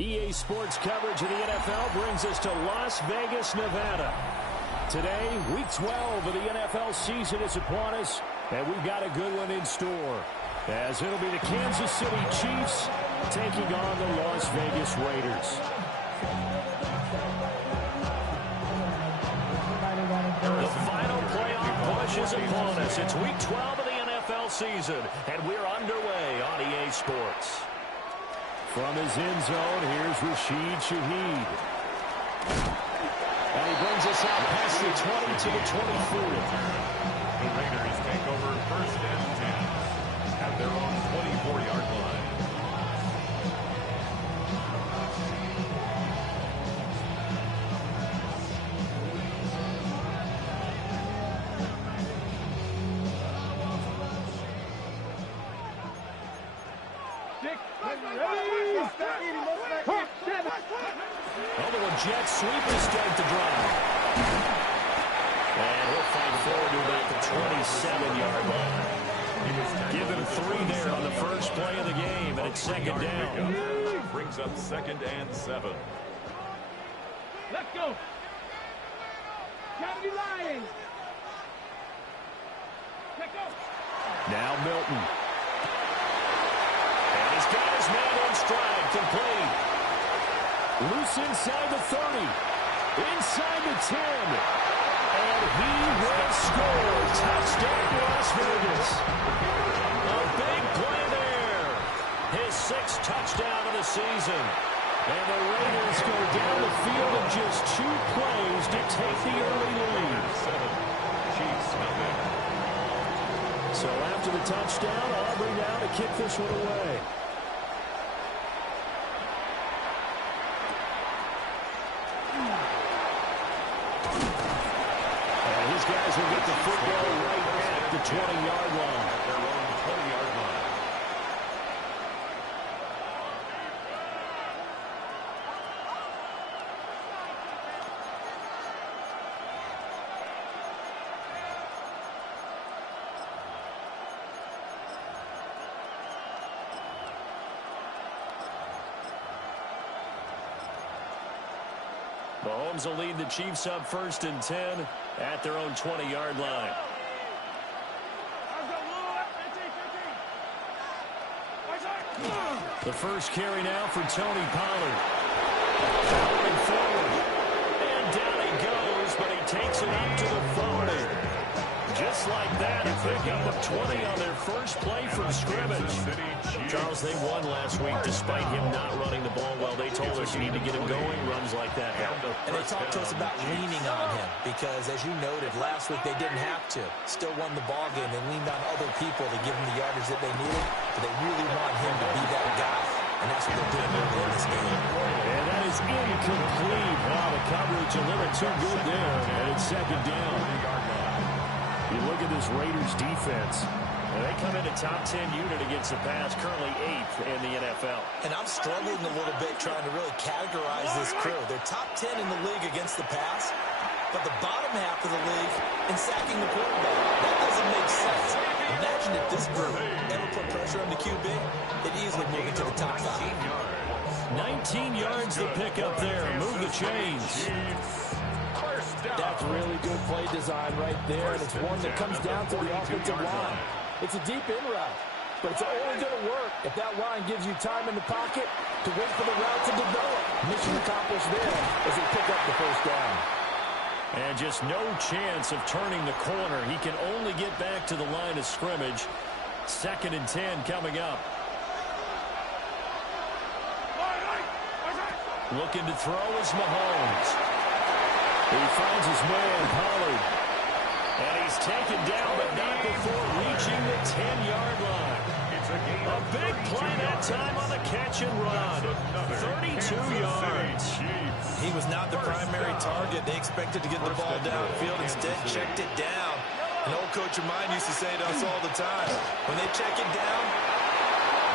EA Sports coverage of the NFL brings us to Las Vegas, Nevada. Today, Week 12 of the NFL season is upon us, and we've got a good one in store, as it'll be the Kansas City Chiefs taking on the Las Vegas Raiders. The final playoff push is upon us. It's Week 12 of the NFL season, and we're underway on EA Sports. From his end zone, here's Rashid Shaheed. And he brings us out past the 20 to the 24. The Raiders take over first and 10 at their own 24-yard line. Jet sweeper start the drive. And he'll fight forward to about the 27-yard line. Give him 3 there on the first play of the game, and it's second down. Brings up 2nd and 7. Let's go. County Lions. Let's go. Now Milton. And he's got his man in stride, complete. Loose inside the 30, inside the 10, and he will score. Touchdown, Las Vegas. A big play there. His 6th touchdown of the season. And the Raiders go down the field in just 2 plays to take the early lead. So after the touchdown, Aubrey now to kick this one away. Guys will get the football right at the 20-yard line. Their own 20-yard line. Mahomes will lead the Chiefs up 1st and 10 at their own 20-yard line. The first carry now for Tony Pollard. Powering forward. And down he goes, but he takes it up to the 40. Just like that, a pickup of 20 on their first play from scrimmage. Charles, they won last week despite him not running the ball well. They told us you need to get him going. Runs like that. And they talked to us about leaning on him because, as you noted, last week they didn't have to. Still won the ball game. They leaned on other people to give them the yardage that they needed. But they really want him to be that guy, and that's what they're doing early in this game. And that is incomplete. Wow, the coverage a little too good there. And it's second down. You look at this Raiders defense. And they come into top 10 unit against the pass, currently 8th in the NFL. And I'm struggling a little bit trying to really categorize this crew. They're top 10 in the league against the pass, but the bottom half of the league in sacking the quarterback. That doesn't make sense. Imagine if this group ever put pressure on the QB, they'd easily move into the top 5. 19 yards to pick up there. Move the chains. That's really good play design right there, and it's one that comes down to the offensive line. It's a deep in route, but it's only going to work if that line gives you time in the pocket to wait for the route to develop. Mission accomplished there as they pick up the first down. And just no chance of turning the corner. He can only get back to the line of scrimmage. 2nd and 10 coming up. Looking to throw is Mahomes. He finds his man, Pollard. And he's taken down, but not before reaching the 10-yard line. A big play that time on the catch and run. 32 yards. He was not the primary target. They expected to get the ball downfield. Instead, checked it down. An old coach of mine used to say to us all the time, when they check it down.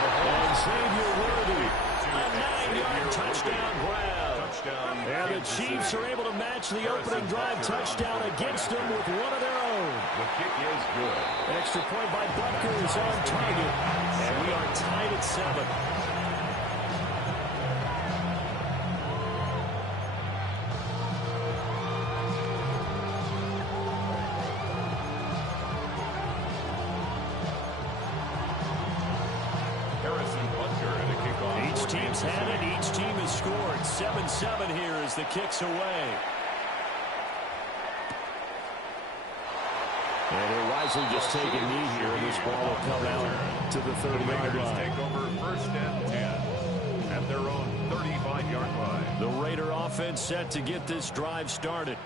And Xavier Worthy, a 9-yard touchdown grab. And the Chiefs are able to match the opening drive touchdown against them with one of their own. The kick is good. Extra point by Butker is on target. And we are tied at 7. Both teams had it. Each team has scored. 7-7 here as the kick's away. And he'll wisely just take a knee here, and this ball will come out to the 30-yard line. Take over 1st and 10 at their own 35-yard line. The Raider offense set to get this drive started.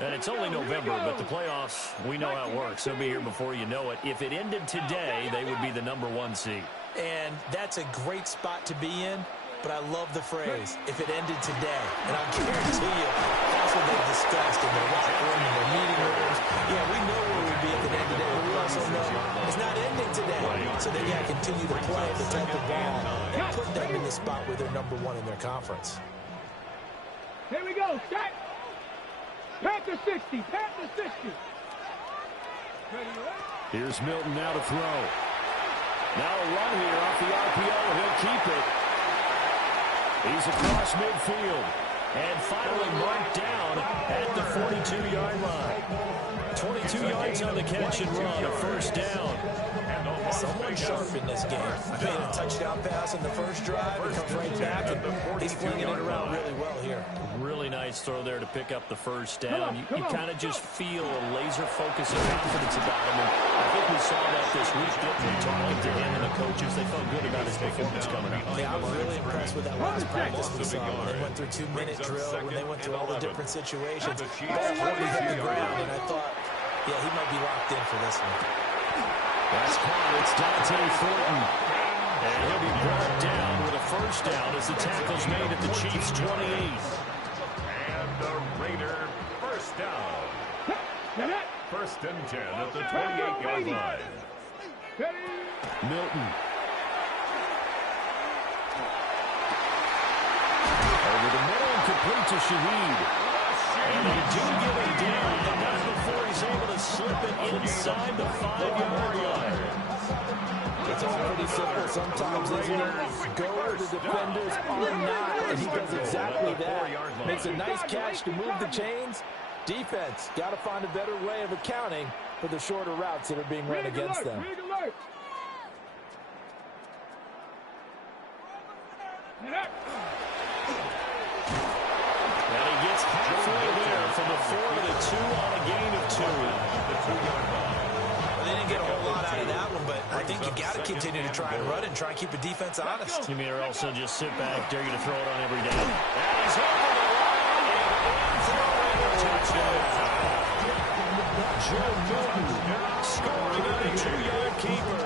And it's only November, but the playoffs, we know how it works. They'll be here before you know it. If it ended today, they would be the #1 seed. And that's a great spot to be in, but I love the phrase, if it ended today. And I guarantee you, that's what they've discussed in their locker room, in their meeting rooms. Yeah, we know where we'd be at the end of the day, but we also know it's not ending today. So they got to continue to play the type of ball and put them in the spot where they're #1 in their conference. Here we go. Set. Panther 60. Panther 60. Here's Milton now to throw. Now a run here off the RPO. He'll keep it. He's across midfield. And finally marked down at the 42-yard line. 22 yards on the catch and run, a 1st down. Someone sharp in this game. Made a touchdown pass in the first drive. He comes right back, and he's flinging it around really well here. Really nice throw there to pick up the 1st down. You kind of just feel a laser focus and confidence about him. And I think we saw that this week, didn't we? Talking to him and the coaches, they felt good about his performance coming up. Yeah, I was really impressed with that last practice we saw. When they went through 2-minute drill, when they went through all the different situations. Ball hardly hit the ground, and I thought, yeah, he might be locked in for this one. That's caught. It's Dante Thornton. And he'll be brought down with a 1st down as the tackle's made at the Chiefs' 28. And the Raider 1st down. 1st and 10 at the 28-yard line. Milton. Over the middle and complete to Shaheed. And they do get him down, but not before he's able to slip it inside the 5-yard line. It's all pretty simple. Sometimes they go where the defenders are not, and he does exactly that. Makes a nice catch to move the chains. Defense got to find a better way of accounting for the shorter routes that are being run against them. And he gets halfway there from the 4 to the 2 on a gain of 2. Well, they didn't get a whole lot out of that one, but I think you got to continue to try and run and try and keep the defense honest. You mean also just sit back, dare you to throw it on every down. And he's over the line and for a touchdown. Joe Milton scoring on a 2-yard keeper.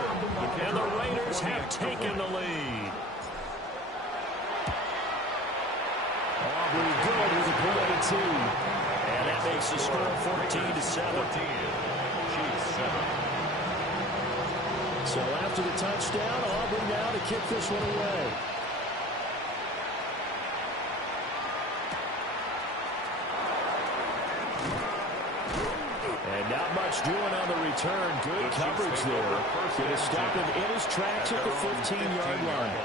And the Raiders have taken the lead. Aubrey good with a play to 2. And that makes the score 14-7. So after the touchdown, Aubrey now to kick this one away. And not much doing on the return. Good coverage there. Going to stop him in his tracks at the 15-yard line.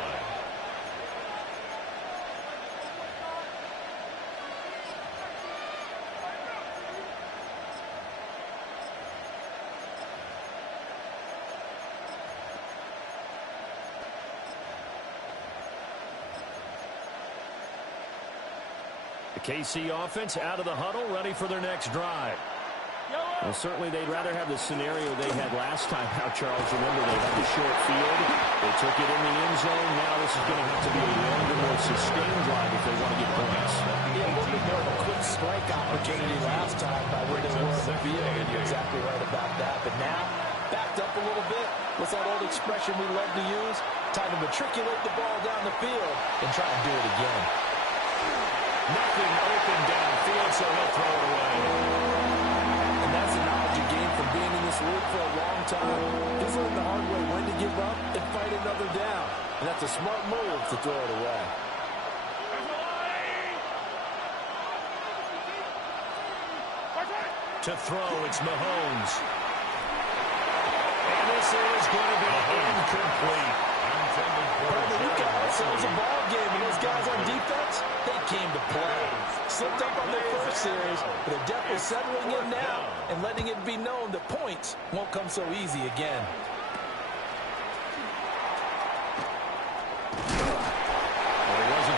The KC offense out of the huddle, ready for their next drive. Well, certainly they'd rather have the scenario they had last time out, Charles. Remember, they had the short field. They took it in the end zone. Now this is going to have to be a longer, more sustained drive if they want to get points. Yeah, a little bit more of a quick strike opportunity last time by where they were on the field. And you're exactly right about that. But now, backed up a little bit. What's that old expression we love to use? Time to matriculate the ball down the field and try and do it again. Nothing open downfield, so he'll throw it away. And that's the knowledge you gain from being in this league for a long time. He's learned the hard way when to give up and fight another down. And that's a smart move to throw it away. To throw, it's Mahomes. And this is going to be incomplete. We got ourselves a ball game, and those guys on defense, they came to play. Slipped up on their first series, but they're definitely settling in now and letting it be known that points won't come so easy again.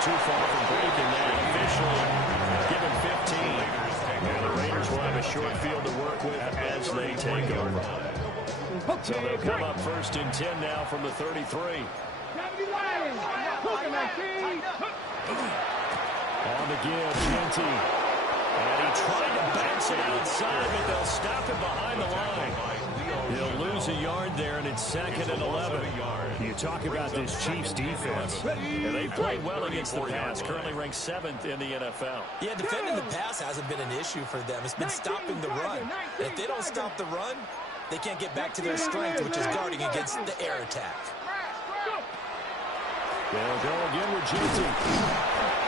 too far from breaking that. Officially given 15. And the Raiders will have a short field to work with as they take over. So they'll come up first and 10 now from the 33. On the give, Jeanty. And he tried to bounce it outside, but they'll stop it behind the line. He'll lose a yard there, and it's 2nd and 11. You talk about this Chiefs defense. And they played well against the pass, currently ranked 7th in the NFL. Yeah, defending the pass hasn't been an issue for them. It's been stopping the run. And if they don't stop the run, they can't get back to their strength, which is guarding against the air attack. They'll go again with Jeanty.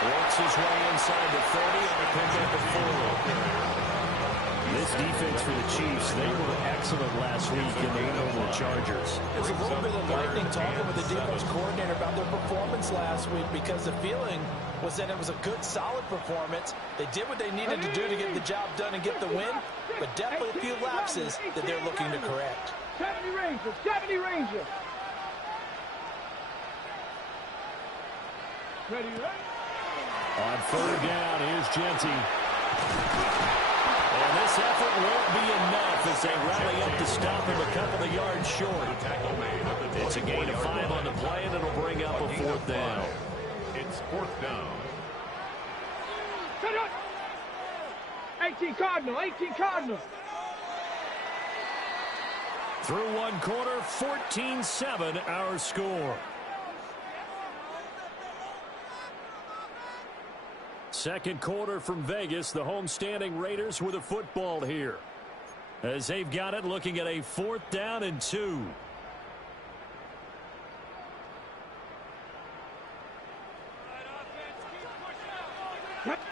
Works his way inside the 30 and they pick up the 4. This defense for the Chiefs, they were excellent last week in the win over the Chargers. There's a little bit of lightning talking with the defense coordinator about their performance last week because the feeling was that it was a good, solid performance. They did what they needed to do to get the job done and get the win, but definitely a few lapses that they're looking to correct. 70 Rangers, 70 Rangers. Ready, right? On 3rd down, here's Jeanty. And this effort won't be enough as they rally up to stop him a couple of yards short. It's a gain of 5 on the play, and it'll bring up a 4th down. It's 4th down. 18 Cardinal, 18 Cardinal. Through one quarter, 14-7 our score. Second quarter from Vegas, the homestanding Raiders with a football here. As they've got it, looking at a 4th down and 2.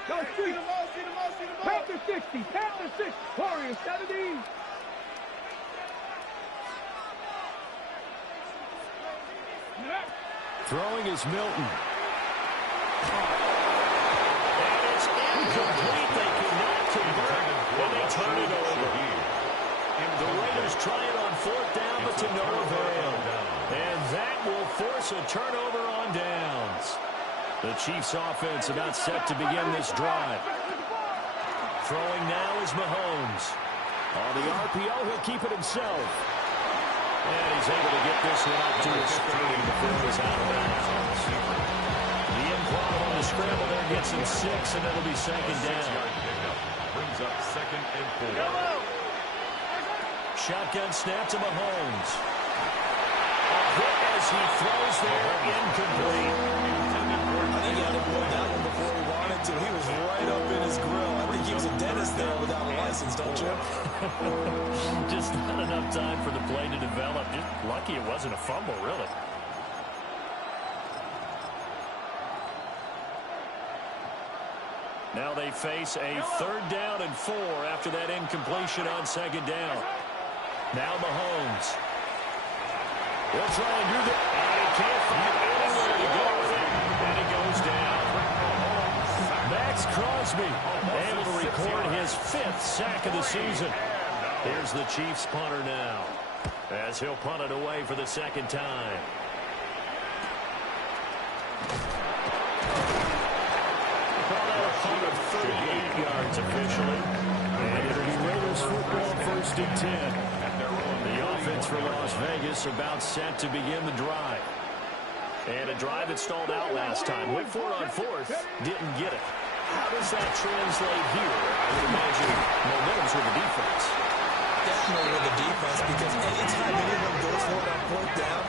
Go street. Panther 60, Panther 60, Warriors 70. Throwing is Milton. Incomplete. They cannot convert when they turn it over. The Raiders try it on 4th down, but to no avail. And that will force a turnover on downs. The Chiefs offense about set to begin this drive. Throwing now is Mahomes. On the RPO, he'll keep it himself. And he's able to get this one up to his 30 before it was out of bounds. The improv on the scramble there gets him 6, and it'll be 2nd down. Brings up 2nd and 4. Shotgun snap to Mahomes. A hit as he throws there, incomplete. I think he had to pull that one before he wanted to. He was right up in his grill. I think he was a dentist there without a license, don't you? Just not enough time for the play to develop. Just lucky it wasn't a fumble, really. Now they face a 3rd down and 4 after that incompletion on 2nd down. Now Mahomes. He'll try and do that. And he can't find anywhere to go with it. And it goes down. Max Crosby able to record his 5th sack of the season. Here's the Chiefs punter now, as he'll punt it away for the 2nd time. Punt of 38 yards officially. And it'll be Raiders football 1st and 10. The offense for Las Vegas about set to begin the drive. And a drive that stalled out last time. Went for it on 4th. Didn't get it. How does that translate here? I would imagine momentum's with the defense. Definitely with the defense, because anytime anyone goes for it on 4th down,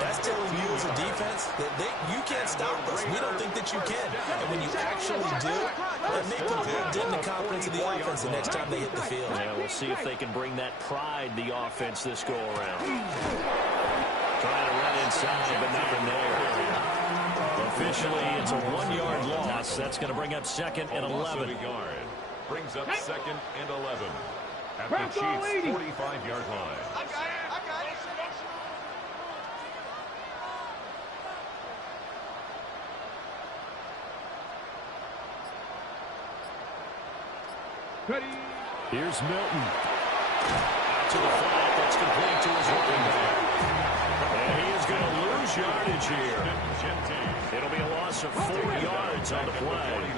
that's telling you as a defense that you can't stop us. We don't think that you can. And when you actually do, it may put a little dent in the confidence of the offense the next time they hit the field. Yeah, we'll see if they can bring that pride, the offense, this go-around. Trying to run inside, but nothing there. Officially, it's a 1-yard loss. That's going to bring up 2nd and 11. Brings up 2nd and 11. At the Chiefs' 45-yard line. I got it. Ready. Here's Milton. Out to the flat. That's complete to his running back. And he is going to lose lose yardage here. It'll be a loss of 4 yards on the play.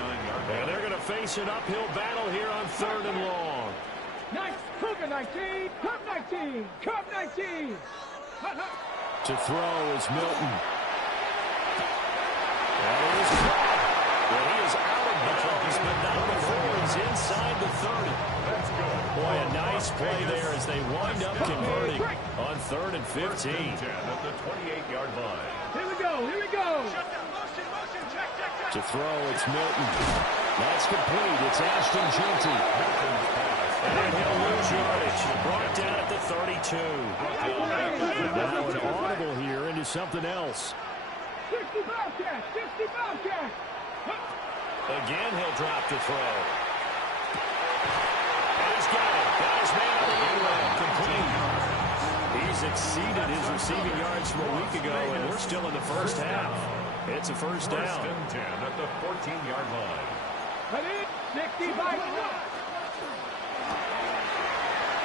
And they're going to face an uphill battle here on 3rd and long. Nice. Cougar 19. Cup 19. Cup 19. To throw is Milton. And it is caught. Well, he is out of bounds, but not before he's inside the 30. That's good. Boy, a nice play there as they wind up converting on 3rd and 15. First and 10 at the 28-yard line. Here we go. Here we go. To throw, it's Milton. That's complete. It's Ashton Jeanty. And he'll lose yardage. Brought down at the 32. Now an audible here into something else. 60 Bobcat. 60 Bobcat. Again, he'll drop to throw. And he's got it. Got his man on the end line. Complete. He's exceeded his receiving yards from a week ago, and we're still in the first half. It's a first down. First and 10 at the 14-yard line. 60 by 1.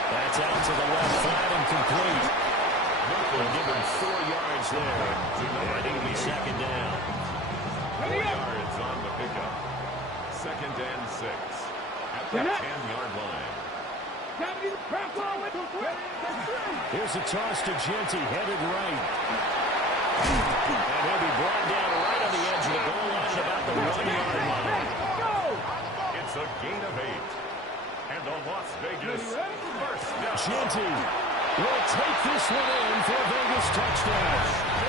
That's out to the left, flat and complete. They'll give him 4 yards there. And it'll be second down. 4 yards on the pickup. Second and 6 at the 10-yard line. Here's a toss to Jeanty, headed right. And he'll be brought down right on the edge of the goal line at about the 1-yard line. It's a gain of 8. And the Las Vegas first down. Jeanty will take this one in for a Vegas touchdown.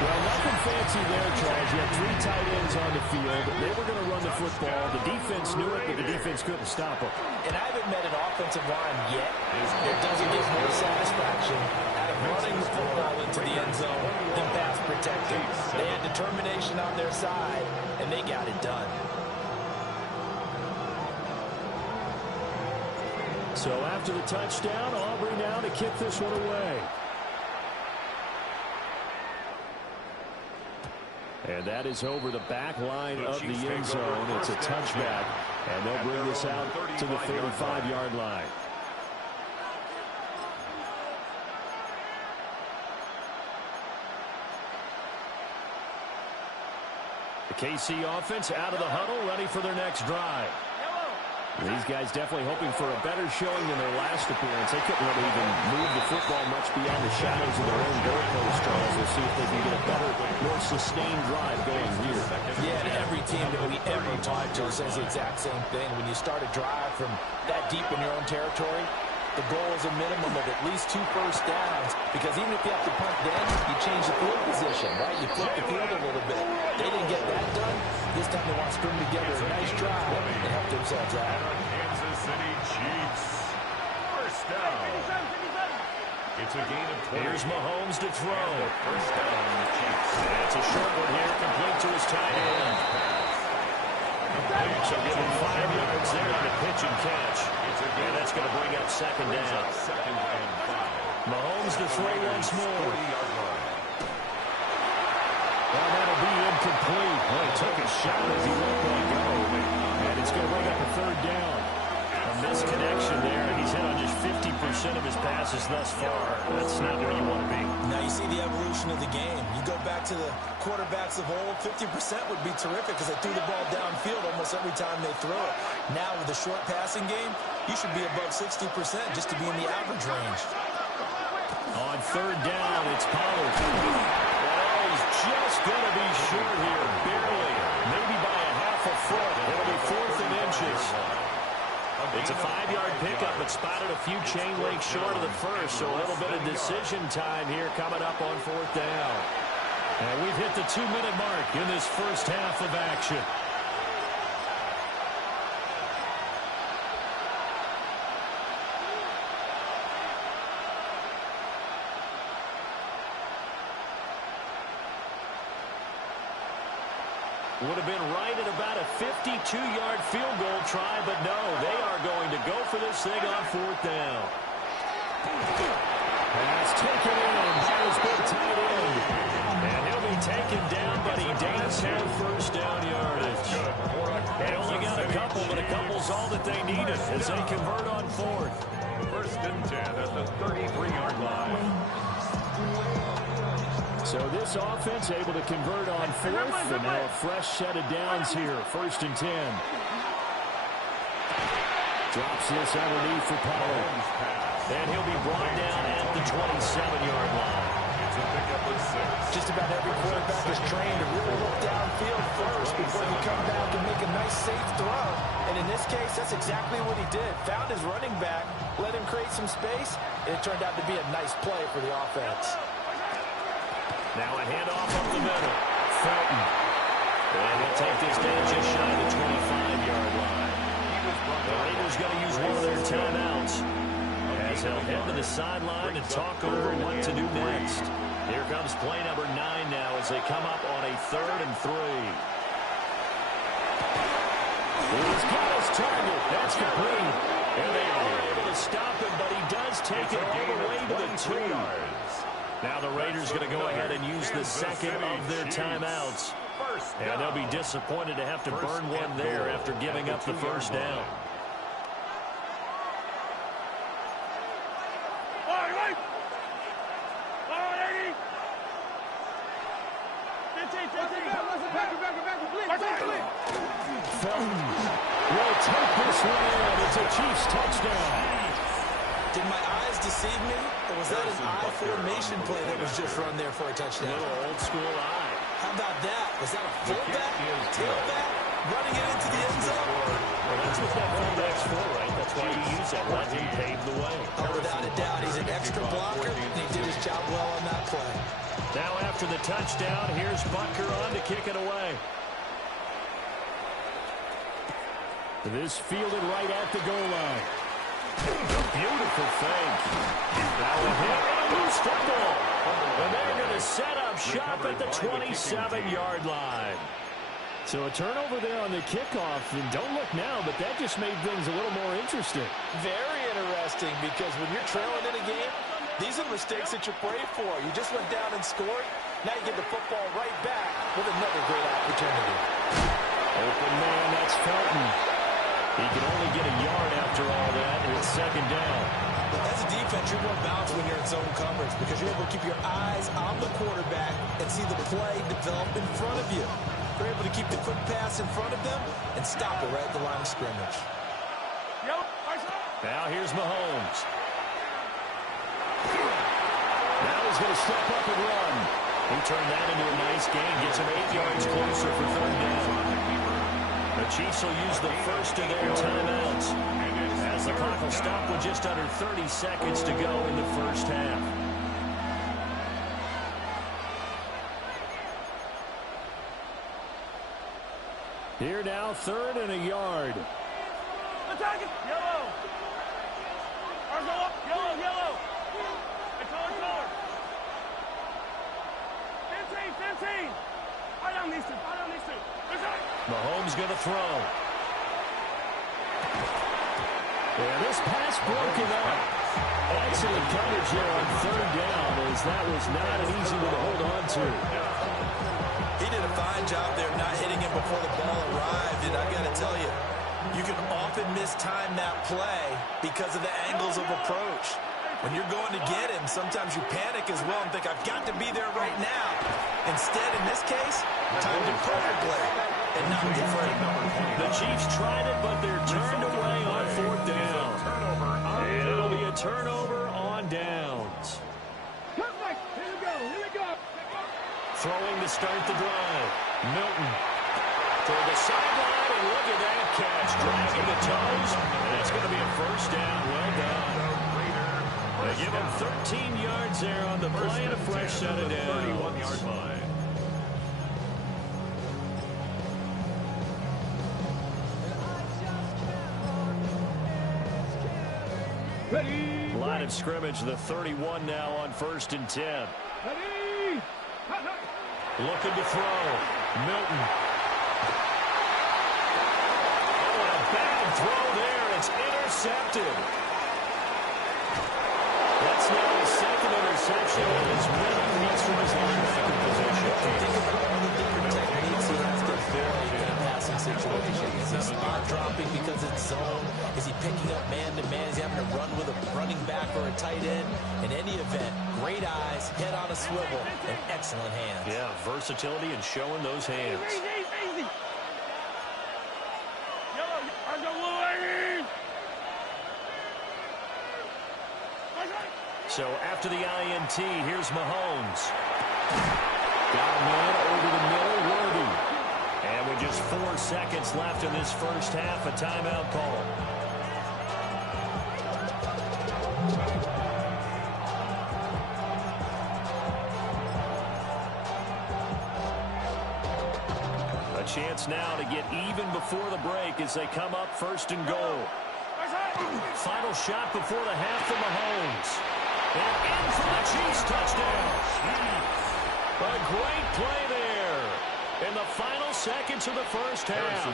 Well, nothing fancy there, Charles. You had 3 tight ends on the field. They were going to run the football. The defense knew it, but the defense couldn't stop them. And I haven't met an offensive line yet that doesn't give more satisfaction out of running the football into the end zone than pass protecting. They had determination on their side, and they got it done. So after the touchdown, Aubrey now to kick this one away. And that is over the back line of the end zone. It's a touchback, and they'll bring this out to the 35-yard line. The KC offense out of the huddle, ready for their next drive. These guys definitely hoping for a better showing than their last appearance. They couldn't really even move the football much beyond the shadows of their own goalpost, Charles. We'll see if they can get a better, more sustained drive going here. Yeah, and every team that we ever talked to says the exact same thing. When you start a drive from that deep in your own territory, the goal is a minimum of at least 2 first downs, because even if you have to punt then, you change the field position, right? You flip the field a little bit. They didn't get that done. This time they want to string together a nice drive and help themselves out. Kansas City Chiefs. First down. It's a gain of 20. Here's Mahomes to throw. First down, Chiefs. It's a short one here, complete to his tight end. So give him 5 yards there on the pitch and catch. And that's going to bring up second down. Second and 5. Mahomes to throw once more. 40-yard line. Well, that'll be incomplete. Well, he took a shot as he let that go. And it's going to bring up a third down. A misconnection there, and he's hit on just 50% of his passes thus far. That's not where you want to be. Now you see the evolution of the game. You go back to the quarterbacks of old, 50% would be terrific because they threw the ball downfield almost every time they throw it. Now with the short passing game, you should be above 60% just to be in the average range. On third down, it's Pollard. Well, he's just going to be short here, barely. Maybe by a half a foot. It'll be 4th and inches. It's a 5-yard pickup, but spotted a few chain links short of the first, so a little bit of decision time here coming up on 4th down. And we've hit the 2-minute mark in this first half of action. Would have been right at about a 52-yard field goal try, but no, they are going to go for this thing on 4th down. Pass taken in by his big tight end. And he'll be taken down, but he does have first down yardage. They only got a couple, but a couple's all that they needed as they convert on 4th. First and 10 at the 33-yard line. So this offense able to convert on fourth, and now a fresh set of downs here, 1st and 10. Drops this underneath for Pollard. And he'll be brought down at the 27-yard line. Just about every quarterback is trained to really look downfield first before you come back and make a nice, safe throw. And in this case, that's exactly what he did. Found his running back, let him create some space, and it turned out to be a nice play for the offense. Now a handoff up the middle. Felton. And he'll take this down just shy of the 25-yard line. The Raiders going to use one of their timeouts as they'll head to the sideline and talk over what to do next. Here comes play number 9 now as they come up on a 3rd and 3. He's got his target. That's complete. And they are able to stop him, but he does take it all the way to the 2 yards. Now the Raiders going to go ahead and use the second of their timeouts. And they'll be disappointed to have to burn one there after giving up the first down. Felton will take this one in. It's a Chiefs touchdown. Did my eyes deceive me? Or was that an I formation play that was just run there for a touchdown? Little old school eye. How about that? Was that a fullback? Tailback? Running it into the end zone? Well, that's what that fullback's for, right? That's why you use that. Let him pave the way. Oh, without a doubt, he's an extra blocker, and he did his job well on that play. Now after the touchdown, here's Butker on to kick it away. This fielded right at the goal line. Beautiful fake. Now a hit and a loose fumble. And they're going to set up shop at the 27-yard line. So a turnover there on the kickoff. And don't look now, but that just made things a little more interesting. Very interesting, because when you're trailing in a game, these are the mistakes that you pray for. You just went down and scored. Now you get the football right back with another great opportunity. Open man, that's Felton. He can only get a yard after all that, and it's 2nd down. As a defense, you're going to bounce when you're in zone coverage because you're able to keep your eyes on the quarterback and see the play develop in front of you. You're able to keep the quick pass in front of them and stop it right at the line of scrimmage. Now here's Mahomes. Now he's going to step up and run. He turned that into a nice gain, gets him 8 yards closer for 3rd down. The Chiefs will use the first of their timeouts as the clock will stop with just under 30 seconds to go in the first half. Here now, 3rd and a yard. Attack it! Yellow! Arzo up! Yellow, yellow! Color! 15! I don't need to. Mahomes going to throw. And this pass broken up. Excellent coverage here on 3rd down, as that was not an easy one to hold on to. He did a fine job there not hitting him before the ball arrived, and I got to tell you, you can often mistime that play because of the angles of approach. When you're going to get him, sometimes you panic as well and think, I've got to be there right now. Instead, in this case, timed it perfectly and not get free. The Chiefs tried it, but they're turned away on 4th down. And it'll be a turnover on downs. Here we go. Throwing to start the drive. Milton toward the sideline, and look at that catch. Dragging the toes, and it's going to be a 1st down. Well done. They give him 13 yards there on the play and a fresh set of downs. 31-yard line. Ready. Line of scrimmage, the 31 now on 1st and 10. Ready. Looking to throw. Milton. Oh, a bad throw there. It's intercepted. That's now his 2nd interception as Milton gets from his linebacker position. Think about all the different techniques he has to vary in a passing situation. Is he spot dropping because it's zone? Is he picking up man-to-man? Is he having to run with a running back or a tight end? In any event, great great eyes, head on a swivel, and excellent hands. Yeah, versatility and showing those hands. Easy. So after the INT, here's Mahomes. Got a man over the middle, Worthy. And with just 4 seconds left in this first half, a timeout call. A chance now to get even before the break as they come up 1st and goal. Final shot before the half for Mahomes. And in for the Chiefs touchdown. A great play there in the final seconds of the first half.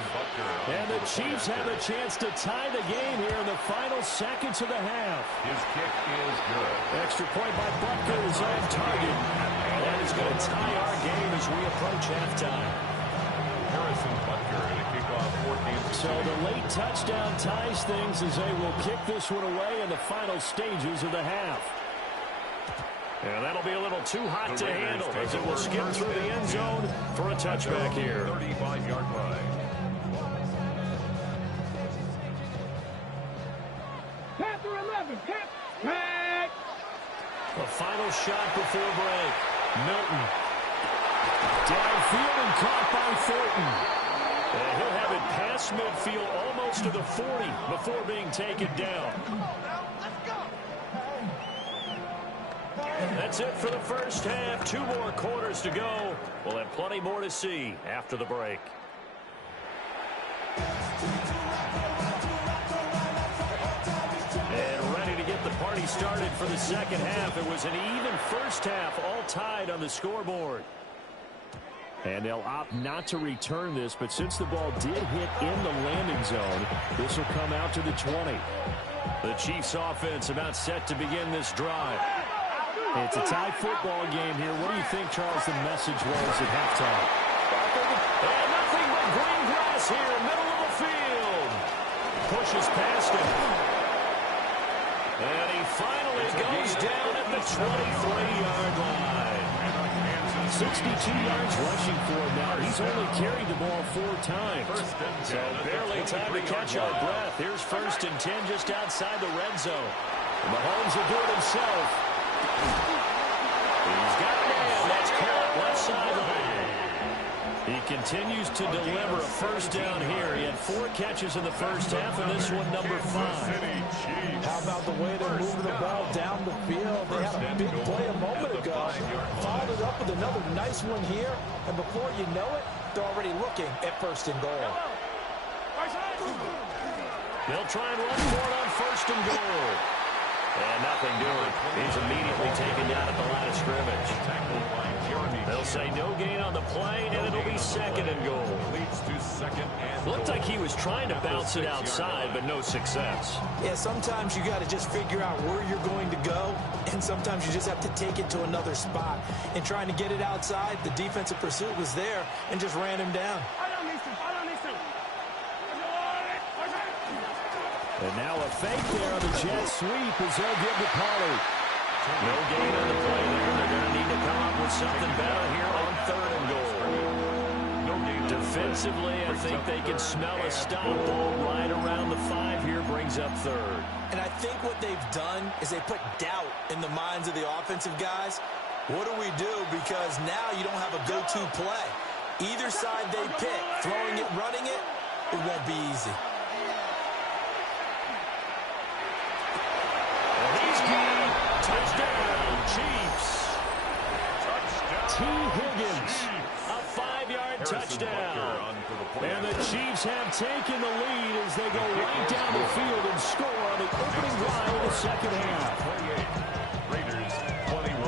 And the Chiefs have a chance to tie the game here in the final seconds of the half. His kick is good. Extra point by Butker is on target. That is going to tie our game as we approach halftime. Harrison Butker in a kickoff 14. So the late touchdown ties things as they will kick this one away in the final stages of the half. And that'll be a little too hot to handle as it will skip through the end zone for a touchback here. 35-yard line. Panther 11. Pack. The final shot before break. Milton. Downfield and caught by Thornton. And he'll have it past midfield almost to the 40 before being taken down. That's it for the first half. 2 more quarters to go. We'll have plenty more to see after the break. And ready to get the party started for the second half. It was an even first half, all tied on the scoreboard. And they'll opt not to return this, but since the ball did hit in the landing zone, this will come out to the 20. The Chiefs offense about set to begin this drive. It's a tie football game here. What do you think, Charles, the message was at halftime? And nothing but green grass here, middle of the field. Pushes past him. And he finally goes down at the 23-yard line. 62 yards rushing for him now. He's only carried the ball 4 times. So barely time to catch our breath. Here's 1st and 10 just outside the red zone. Mahomes will do it himself. He's got a man. That's caught left sideline. He continues to deliver a first down here. He had 4 catches in the first half, and this one number 5. How about the way they moved the ball down the field? They had a big play a moment ago. Followed it up with another nice one here, and before you know it, they're already looking at 1st and goal. They'll try and run for it on 1st and goal. And nothing doing. He's immediately taken down at the line of scrimmage. They'll say no gain on the play, and it'll be 2nd and goal. Looked like he was trying to bounce it outside, but no success. Yeah, sometimes you got to just figure out where you're going to go, and sometimes you just have to take it to another spot. And trying to get it outside, the defensive pursuit was there and just ran him down. And now a fake there on the jet sweep as they'll give to Pollard. No gain on the play there. They're going to need to come up with something better here on 3rd and goal. Defensively, I think they can smell a stop ball right around the 5 here, brings up 3rd. And I think what they've done is they put doubt in the minds of the offensive guys. What do we do? Because now you don't have a go-to play. Either side they pick, throwing it, running it, it won't be easy. Touchdown, Chiefs. T. Higgins, a 5-yard touchdown. And the Chiefs have taken the lead as they go right down the field and score on the opening drive of the second half. 28, Raiders 21.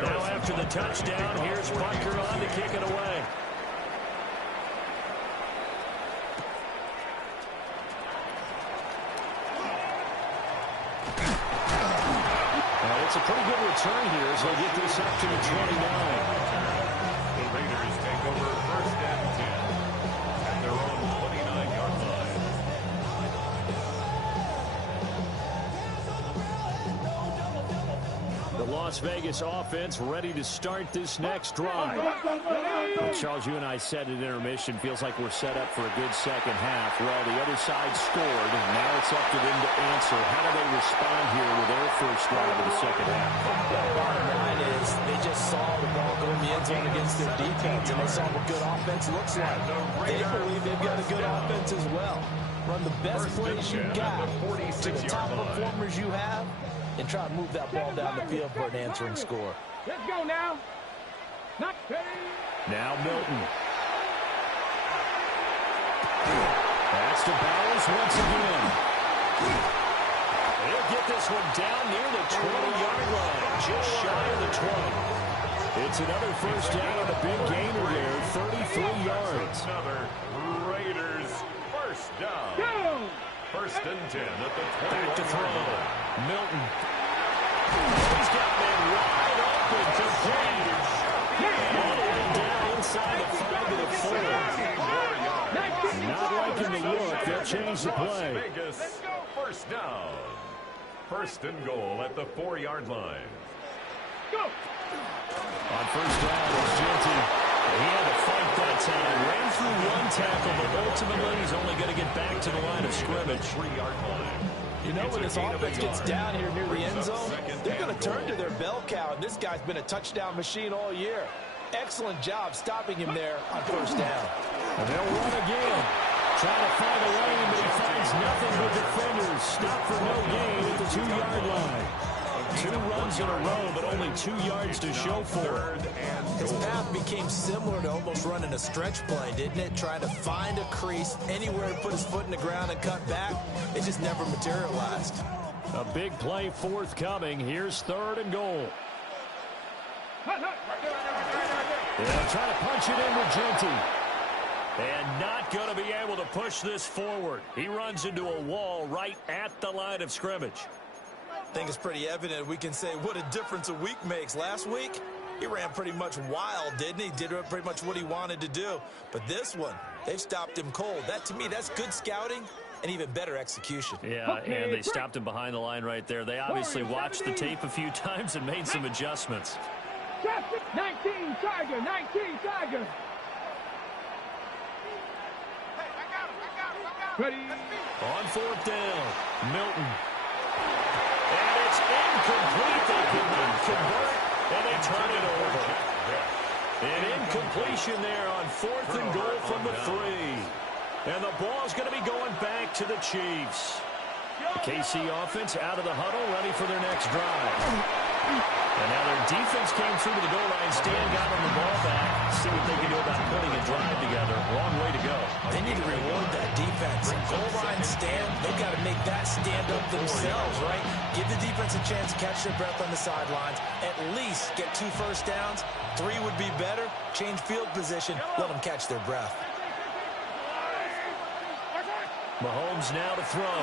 Now after the touchdown, here's Butker on to kick it away. It's a pretty good return here as they get this up to the 29. The Raiders take over 1st and 10 at their own 29-yard line. The Las Vegas offense ready to start this next drive. Charles, you and I said at intermission, feels like we're set up for a good second half. Well, the other side scored, and now it's up to them to answer. How do they respond here with their first drive of the second half? The bottom line is they just saw the ball go in the end zone against their defense, and they saw what good offense looks like. They believe they've got a good offense as well. Run the best plays you got to the top performers you have, and try to move that ball down the field for an answering score. Let's go now. Now Milton. Pass to Bowers once again. He'll get this one down near the 20-yard line, just shy of the 20. It's another first down on a big gainer there, 33 yards. Another Raiders first down. First and 10 at the 20. Back to throw. Milton. He's got men wide open to James. All the way down inside the 5 to the 4. Not liking the look. They'll change the play. Vegas first down. First and goal at the 4-yard line. Go. On first down, it's Genty. He had to fight that time. Ran through one tackle, but ultimately he's only going to get back to the line of scrimmage. 3-yard line. You know, when this offense gets down here near the end zone, they're going to turn to their bell cow, and this guy's been a touchdown machine all year. Excellent job stopping him there on first down. And they'll run again. Trying to find a lane, but he finds nothing but defenders. Stop for no gain at the 2-yard line. 2 runs in a row, but only 2 yards to show for it. His path became similar to almost running a stretch play, didn't it? Trying to find a crease, anywhere to put his foot in the ground and cut back. It just never materialized. A big play forthcoming. Here's 3rd and goal. They'll try to punch it in with Genty. And not going to be able to push this forward. He runs into a wall right at the line of scrimmage. I think it's pretty evident we can say what a difference a week makes. Last week, he ran pretty much wild, didn't he? Did pretty much what he wanted to do. But this one, they've stopped him cold. That, to me, that's good scouting and even better execution. Yeah, and they stopped him behind the line right there. They obviously watched the tape a few times and made some adjustments. 19, Tiger, 19, Tiger. Ready. On 4th down, Milton. And it's incomplete. They could not convert, and they turn it over. An incompletion there on 4th and goal from the 3. And the ball's going to be going back to the Chiefs. The KC offense out of the huddle, ready for their next drive. And now their defense came through to the goal line. Stan got on the ball back. See what they can do about putting a drive together. Long way to go. They need to reward that defense. Goal line stand, they've got to make that stand up themselves, right? Give the defense a chance to catch their breath on the sidelines. At least get 2 first downs. 3 would be better. Change field position. Let them catch their breath. Mahomes now to throw.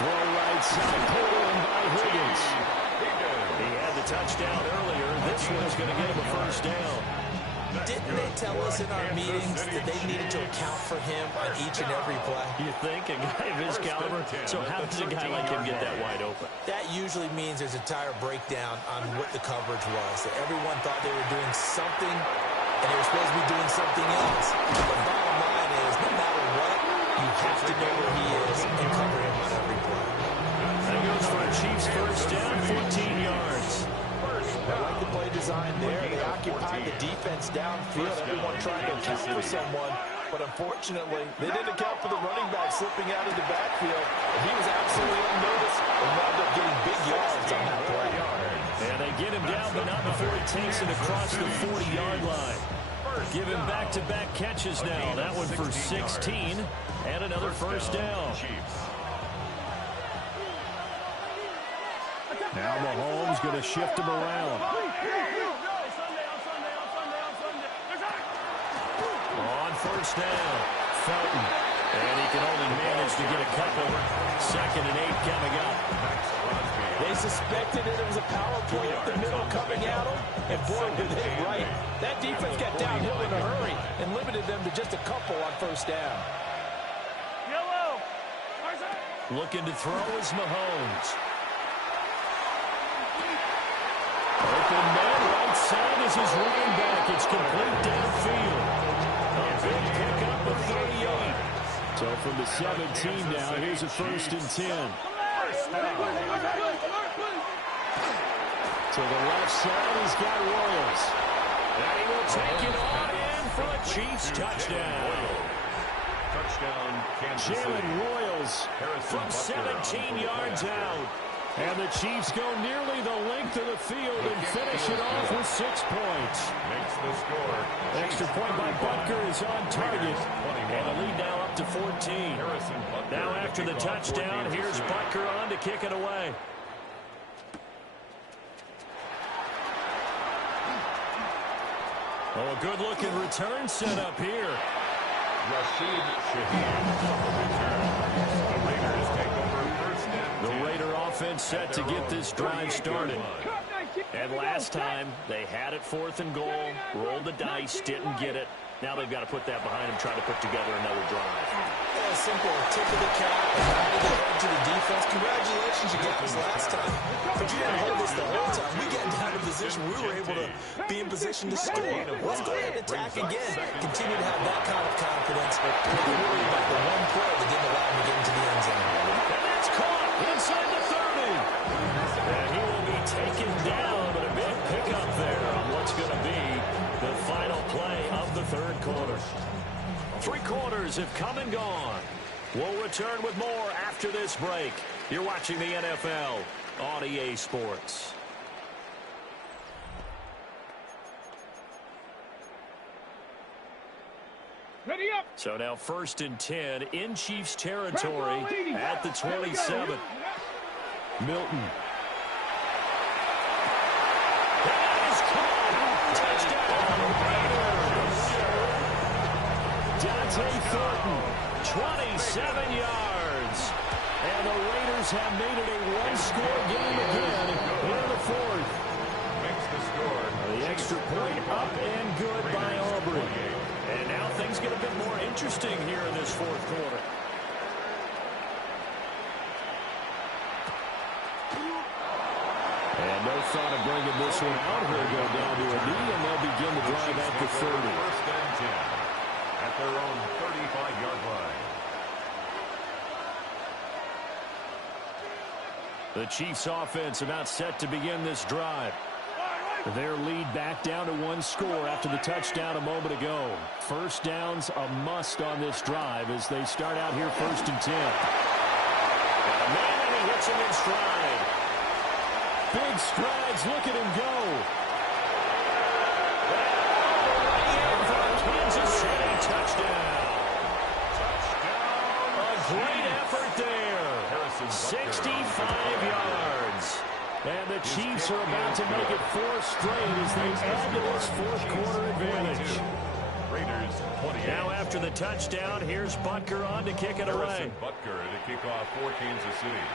Throw right side, pulled in by Higgins. He had the touchdown earlier. This one's going to get him a first down. Didn't they tell us in our meetings that they needed to account for him on each and every play? You think? A guy of his caliber? So how does a guy like him get that wide open? That usually means there's a tire breakdown on what the coverage was. That everyone thought they were doing something, and they were supposed to be doing something else. The bottom line is, no matter what, you have to know where he is and cover him on every play. That goes for a Chiefs first down, 14 yards. I like the play design there. They occupied the defense downfield. Everyone trying to account for someone. But unfortunately, they didn't account for the running back slipping out of the backfield. He was absolutely unnoticed and wound up getting big yards on that play. And they get him down, but not before he takes it across the 40-yard line. Give him back-to-back catches now. That one for 16 and another first down. Now Mahomes going to shift him around. On first down, Felton. And he can only manage to get a couple. 2nd and 8 coming up. They suspected it was a power play up the middle coming at them. And boy, did they right. That defense got downhill in a hurry and limited them to just a couple on first down. Looking to throw is Mahomes. Open man right side is his running back. It's complete downfield. A big pickup of 38. So from the 17 now, here's a 1st and 10. To the left side, he's got Royals. And he will take it on in for a Chiefs touchdown. Touchdown, Kansas City. Jalen Royals from 17 yards out. And the Chiefs go nearly the length of the field and finish it off with 6 points. Makes the score. Extra point by Butker is on target. And the lead now up to 14. Now after the touchdown, here's Butker on to kick it away. Oh, a good-looking return set up here. Rashid Shaheed on the return. The Raiders take over 1st and 10. The Raider offense set to get this drive started. And last time, they had it 4th and goal, rolled the dice, didn't get it. Now they've got to put that behind them, try to put together another drive. Yeah, simple. Tip of the cap, and how to get ahead to the defense. Congratulations, you got this last time. But you didn't hold this the whole time. We get down to position. We were able to be in position to score. Let's go ahead and attack again. Continue to have that kind of confidence. Don't worry about the one play that didn't allow him to get into the end zone. And that's caught inside the 30. And he will be taken down, but a big pickup there on what's going to be the final play of the 3rd quarter. 3 quarters have come and gone. We'll return with more after this break. You're watching the NFL on EA Sports. Ready up. So now 1st and 10 in Chiefs territory at the 27. Milton. That is caught. Touchdown. Dante Thornton, 27 yards. And the Raiders have made it a one-score game again in the 4th. Makes the score. The extra point up and good by Aubrey. And now things get a bit more interesting here in this 4th quarter. And no thought of bringing this one out. He'll go down to a knee, and they'll begin the drive at the 30. 1st and 10 at their own 35-yard line. The Chiefs offense about set to begin this drive. Their lead back down to 1 score after the touchdown a moment ago. 1st downs a must on this drive as they start out here 1st and 10. And he hits him in stride. Big strides, look at him go. Kansas City touchdown. A great effort there. 65 yards. And the Chiefs are about to make it 4 straight as they add to this 4th quarter advantage. Raiders 28. Now after the touchdown, here's Butker on to kick it away. Butker to kick off for Kansas City.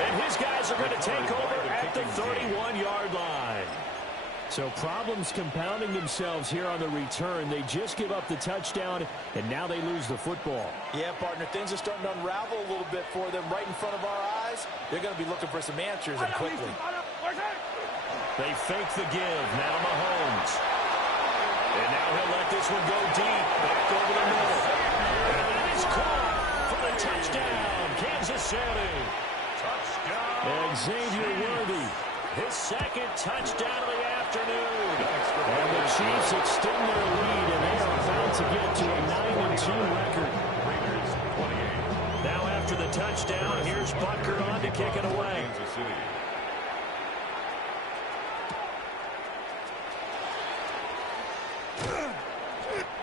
And his guys are going to take over at the 31-yard line. So problems compounding themselves here on the return. They just give up the touchdown, and now they lose the football. Yeah, partner, things are starting to unravel a little bit for them right in front of our eyes. They're going to be looking for some answers, and quickly. They fake the give. Now Mahomes. And now he'll let this one go deep. Back over the middle. And that is caught for the touchdown. Kansas City. And Xavier Worthy, his 2nd touchdown of the afternoon. And the Chiefs extend their lead, and they are about to get to a 9-2 record. Raiders 28. Now after the touchdown, here's Butker on to kick it away. Kansas City.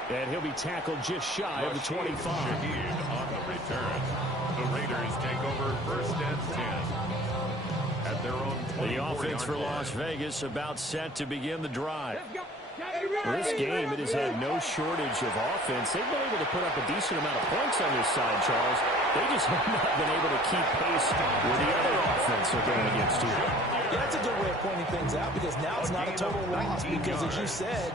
And he'll be tackled just shy of the 25. Shaheed on the return. The Raiders take over 1st and 10 at their own 24-yard The offense for line. Las Vegas about set to begin the drive. This game, it has had no shortage of offense. They've been able to put up a decent amount of points on this side, Charles. They just have not been able to keep pace with the other offense they're going against here. Yeah, that's a good way of pointing things out because now it's not a total loss because, as you said,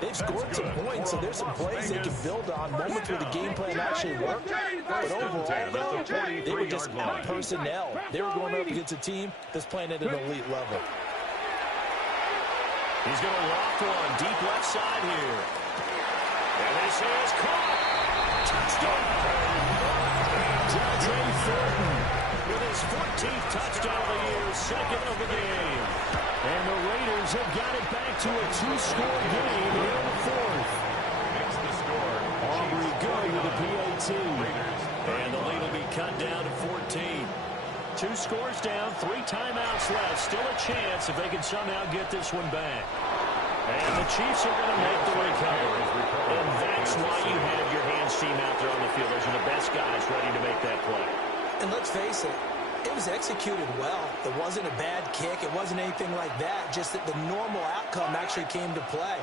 They've scored some points, so there's some plays they can build on, moments where the game plan actually worked. But overall, though, they were just out personnel. They were going up against a team that's playing at an elite level. He's going to loft one deep left side here. And this is caught. Touchdown. DeAndre Thornton with his 14th touchdown of the year, second of the game. And the Raiders have got it back to a two-score game here in the fourth. Aubrey good with a PAT. And the lead will be cut down to 14. 2 scores down, 3 timeouts left. Still a chance if they can somehow get this one back. And the Chiefs are going to make the recovery. And that's why you have your hands team out there on the field. Those are the best guys ready to make that play. And let's face it, it was executed well. It wasn't a bad kick. It wasn't anything like that. Just that the normal outcome actually came to play.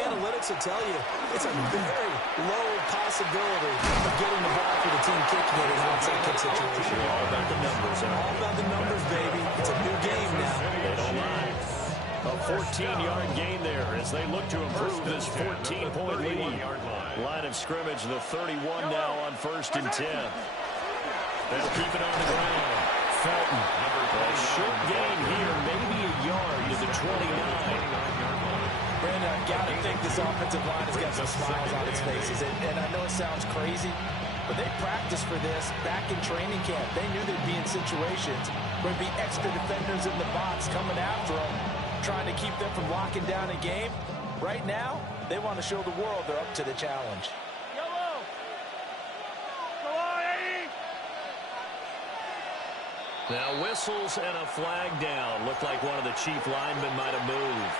Analytics will tell you it's a very low possibility of getting the ball for the team kicking it in an onside kick situation. All about the numbers. All about the numbers, baby. It's a new game now. They don't lie. A 14-yard gain there as they look to improve this 14-point lead. Line of scrimmage, the 31 now on 1st and 10. They'll keep it on the ground. Felton. A short gain here, maybe a yard to the 29. Brandon, I've got to think this offensive line has got some smiles on its faces. And I know it sounds crazy, but they practiced for this back in training camp. They knew they'd be in situations where there'd be extra defenders in the box coming after them, trying to keep them from locking down a game. Right now, they want to show the world they're up to the challenge. Now whistles and a flag down. Looked like one of the Chief linemen might have moved.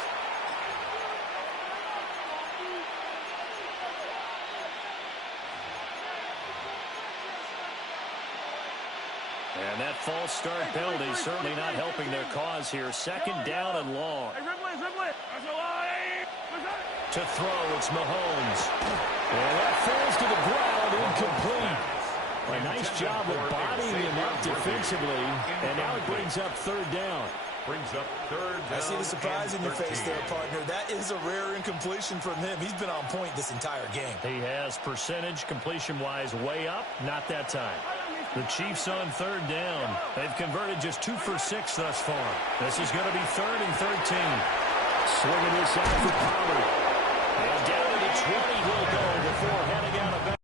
And that false start penalty certainly not helping their cause here. 2nd down and long. To throw, it's Mahomes. And that falls to the ground, incomplete. A nice job of bodying him up defensively, and now it brings up 3rd down. I see the surprise in your face there, partner. That is a rare incompletion from him. He's been on point this entire game. He has percentage completion-wise way up, not that time. The Chiefs on 3rd down. They've converted just 2 for 6 thus far. This is going to be 3rd and 13. Swinging this out for Pollard. And down to the 20 he'll go before heading out of bounds.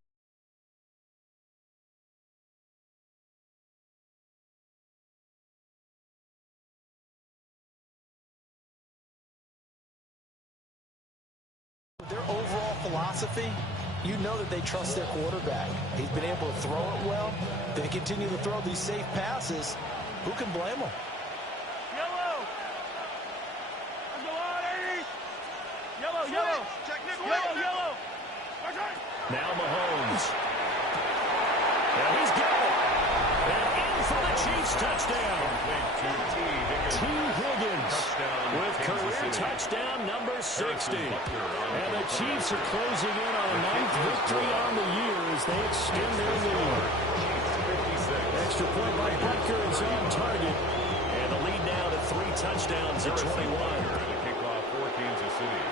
Their overall philosophy, you know that they trust their quarterback. He's been able to throw it well. They continue to throw these safe passes. Who can blame them? Now Mahomes. And he's got it. And in for the Chiefs touchdown. T. Higgins with career touchdown number 60. And the Chiefs are closing in on a 9th victory on the year as they extend their lead. Extra point by Butker is on target. And the lead now to 3 touchdowns at 21. Kickoff for Kansas City.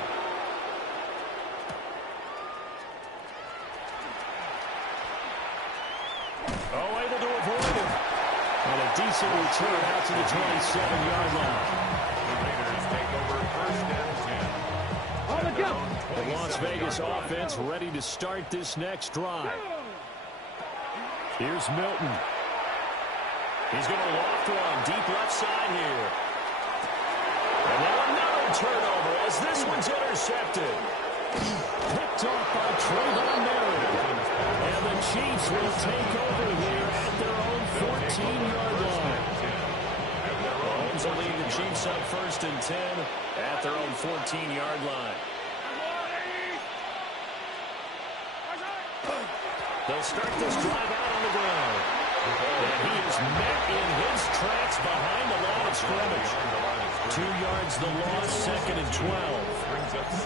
Oh, able to avoid it. And a decent return out to the 27-yard line. The Raiders take over 1st and 10. The Las Vegas offense ready to start this next drive. Here's Milton. He's going to loft one deep left side here. And now another turnover as this one's intercepted. Picked off by Trayvon Merritt. And the Chiefs will take over here at their own 14-yard line. Mahomes will lead the Chiefs up 1st and 10 at their own 14-yard line. They'll start this drive out on the ground. And he is met in his tracks behind the line of scrimmage. 2 yards the loss, 2nd and 12.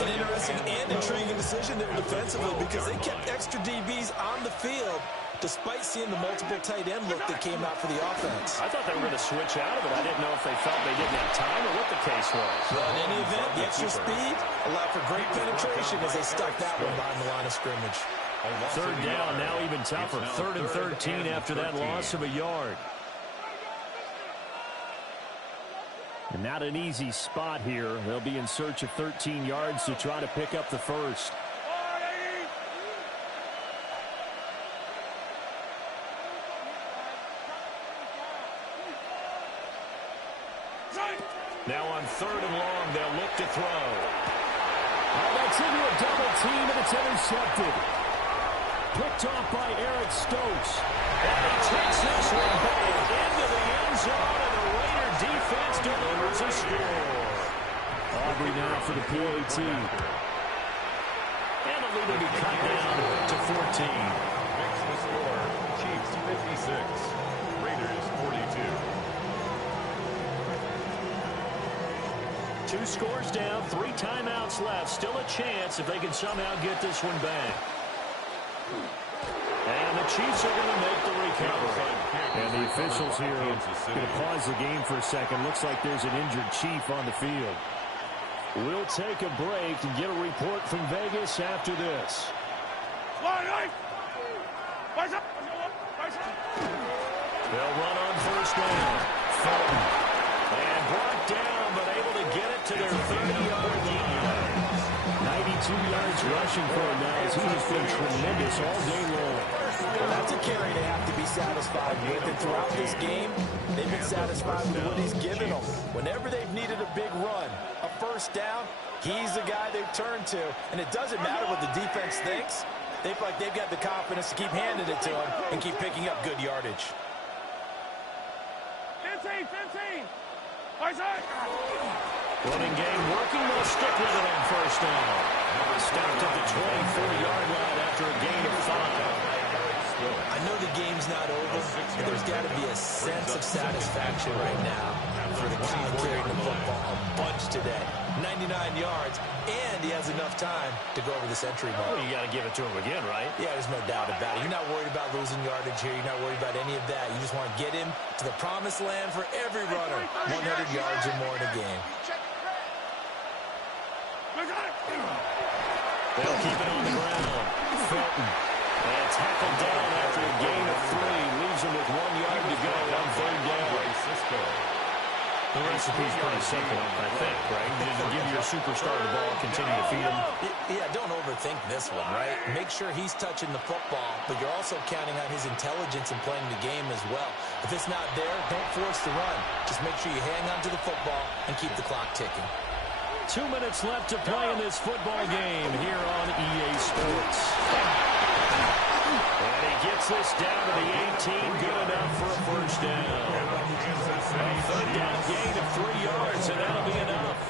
An interesting and intriguing decision there defensively because they kept extra DBs on the field despite seeing the multiple tight end look that came out for the offense. I thought they were going to switch out of it. I didn't know if they felt they didn't have time or what the case was. Well, in any event, the extra speed allowed for great penetration as they stuck that one behind the line of scrimmage. 3rd down, now even tougher. 3rd and 13 after that loss of a yard. And not an easy spot here. They'll be in search of 13 yards to try to pick up the first. Now on 3rd and long, they'll look to throw. That's into a double team, and it's intercepted. Picked off by Eric Stokes. And he takes this one back into the end zone, and the Raider defense delivers a score. Aubrey now for the PAT. And the lead will be cut down to 14. Makes the score. Chiefs 56. Raiders 42. 2 scores down, 3 timeouts left. Still a chance if they can somehow get this one back. And the Chiefs are going to make the recovery. And the officials here are going to pause the game for a second. Looks like there's an injured Chief on the field. We'll take a break and get a report from Vegas after this. They'll run on 1st down. Felton. And brought down, but able to get it to their 30-yard line. 92 yards rushing for him now as he has been tremendous all day long. Well, that's a carry they have to be satisfied with. And throughout this game, they've been satisfied with what he's given them. Whenever they've needed a big run, a 1st down, he's the guy they've turned to. And it doesn't matter what the defense thinks. They feel like they've got the confidence to keep handing it to him and keep picking up good yardage. 15. Running game working. They'll stick with it on 1st down. Stopped at the 24-yard line after a gain of 5. I know the game's not over, but there's got to be a sense of satisfaction right now for the guy carrying the football a bunch today. 99 yards, and he has enough time to go over the century mark. Well, you got to give it to him again, right? Yeah, there's no doubt about it. You're not worried about losing yardage here. You're not worried about any of that. You just want to get him to the promised land for every runner. 100 yards or more in a game. They'll keep it on the ground. Felton. And tackled down after a gain of 3. Leaves him with 1 yard to go on 3rd down. The recipe's pretty simple, I think, right? You give your superstar the ball, continue to feed him. Yeah, don't overthink this one, right? Make sure he's touching the football, but you're also counting on his intelligence in playing the game as well. If it's not there, don't force the run. Just make sure you hang on to the football and keep the clock ticking. 2 minutes left to play in this football game here on EA Sports. And he gets this down to the 18, good enough for a 1st down. A 3rd down gain of 3 yards, and that'll be enough.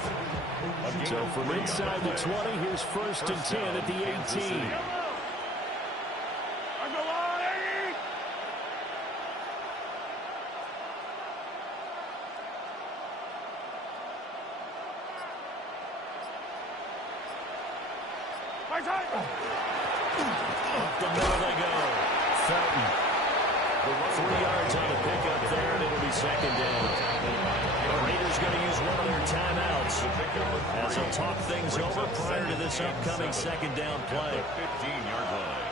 So from inside the 20, here's 1st and 10 at the 18. Up the middle they go. Felton. 3 yards on the pickup there, and it'll be 2nd down. The Raiders going to use one of their timeouts as they'll talk things over prior to this upcoming 2nd down play. 15-yard line.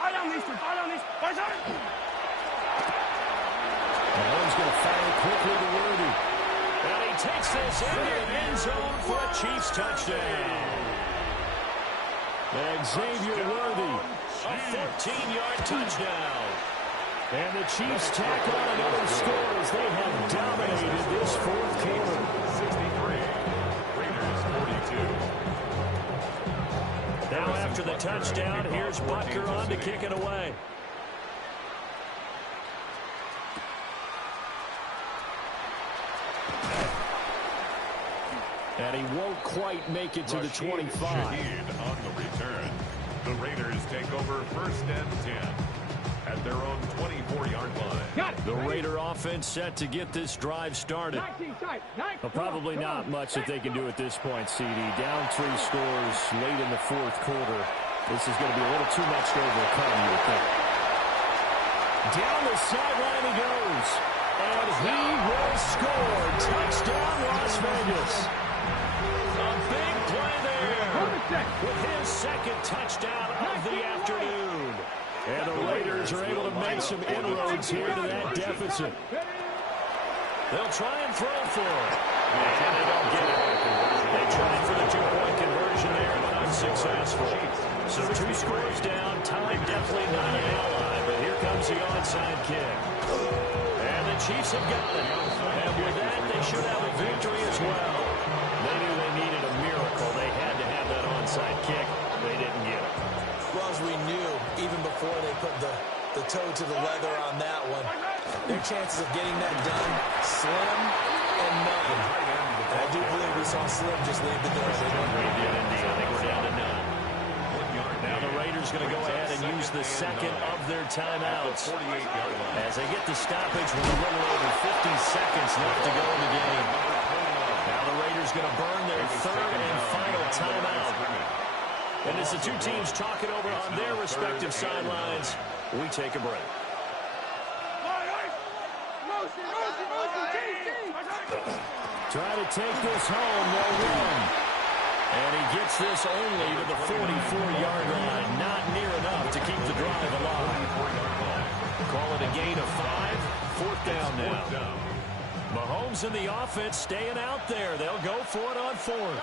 Mahomes going to fire quickly to Worthy. And he takes this into the end zone for a Chiefs touchdown. And Xavier Worthy, a 14-yard touchdown. And the Chiefs tack on another score as they have dominated this 4th quarter. 63. Raiders 42. Now after the touchdown, here's Butker on to kick it away. And he won't quite make it to the 25. Shaheed on the return. The Raiders take over 1st and 10. at their own 24-yard line. Got it. The Raider offense set to get this drive started. 19 tight. Well, probably not much that they can do at this point, CD. Down 3 scores late in the fourth quarter. This is going to be a little too much to overcome, you would think. Down the sideline he goes. And he will score. Touchdown, Las Vegas. A big play there with his second touchdown of the afternoon. And the Raiders are able to make some inroads here to that deficit. They'll try and throw for it. And they don't get it. They tried for the 2-point conversion there, but unsuccessful. So 2 scores down. Time definitely not an ally, but here comes the onside kick. And the Chiefs have got it. And with that, they should have a victory as well. They knew they needed a miracle. They had to have that onside kick. They didn't get it. Well, as we knew, even before they put the toe to the leather on that one, their chances of getting that done, slim and none. And I do believe we saw Slim just leave the door. We did indeed. I think we're down to none. Now the Raiders going to go ahead and use the second of their timeouts as they get the stoppage with a little over 50 seconds left to go in the game. Now the Raiders going to burn their third and final timeout. And as the two teams talk it over on their respective sidelines, we take a break. Try to take this home, they'll win. And he gets this only to the 44-yard line. Not near enough to keep the drive alive. Call it a gain of 5. 4th down now. Mahomes and the offense staying out there. They'll go for it on 4th.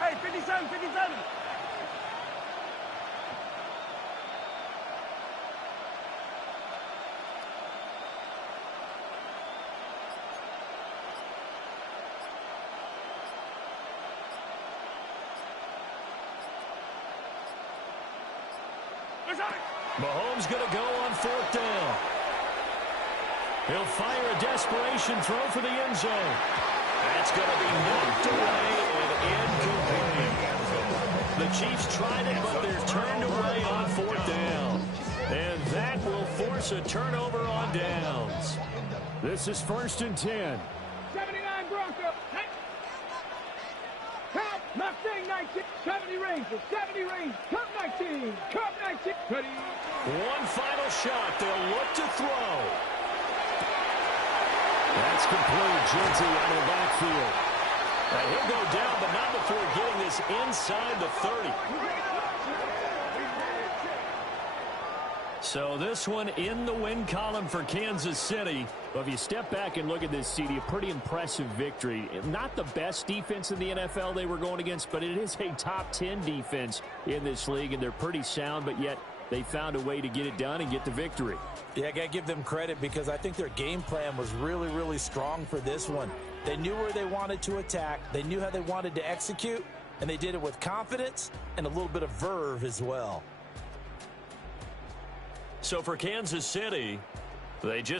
Hey, 57, 57. Mahomes going to go on 4th down. He'll fire a desperation throw for the end zone. That's going to be knocked away and incomplete. The Chiefs tried it, but they're turned away on 4th down. And that will force a turnover on downs. This is 1st and 10. 79 Broncos. Count, Mustang 19. 70 Rangers. 70 Rangers. Cup 19. Cup 19. Ready. One final shot. They'll look to throw. That's complete. Jersey out of the backfield. Now he'll go down, but not before getting this inside the 30. So this one in the win column for Kansas City. Well, if you step back and look at this, CD, a pretty impressive victory. Not the best defense in the NFL they were going against, but it is a top 10 defense in this league, and they're pretty sound, but yet they found a way to get it done and get the victory. Yeah, I got to give them credit because I think their game plan was really, really strong for this one. They knew where they wanted to attack. They knew how they wanted to execute, and they did it with confidence and a little bit of verve as well. So for Kansas City, they just